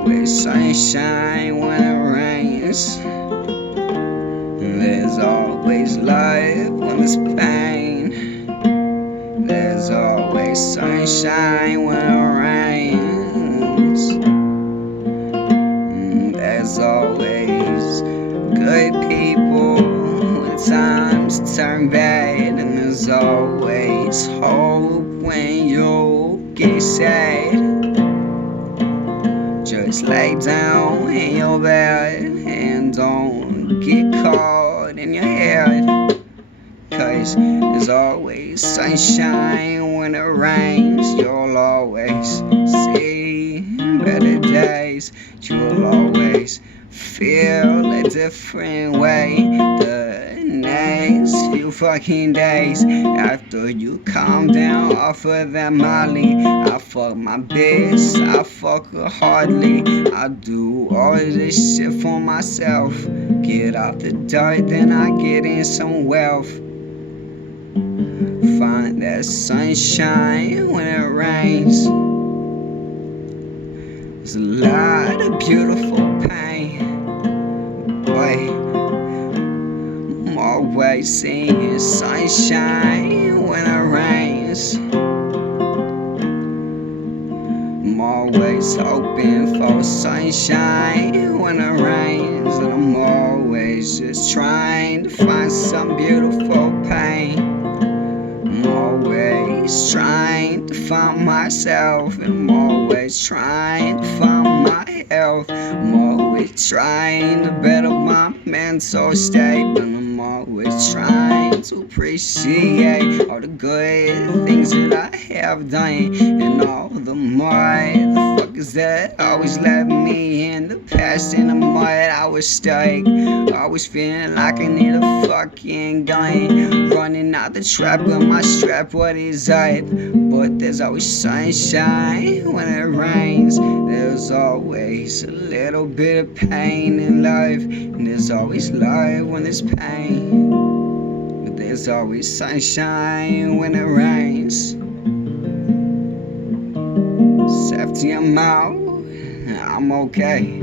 always sunshine when it rains. There's always light when there's pain. There's always sunshine when it rains. There's always good people when times turn bad. And there's always hope when you get sad. Just lay down in your bed and don't get caught in your head. 'Cause there's always sunshine when it rains. You'll always see better days. You'll always feel a different way the next few fucking days. After you calm down off of that Molly, I fuck my bitch, I fuck her hardly. I do all this shit for myself. Get out the dirt, then I get in some wealth. Find that sunshine when it rains. There's a lot of beautiful pain. Boy, I'm always seeing sunshine when it rains. I'm always hoping for sunshine when it rains. And I'm always just trying to find some beautiful pain. I'm always trying to find myself. I'm always trying to find my health. I'm always trying to better my mental state. But I'm always trying to appreciate all the good things that I have done. And all the motherfuckers that always left me in the past in the mud. I was stuck, always feeling like I need a fucking gun. Running out the trap with my strap, what is up? But there's always sunshine when it rains. There's always a little bit of pain in life. And there's always light when there's pain. But there's always sunshine when it rains. Safety, I'm out, I'm okay.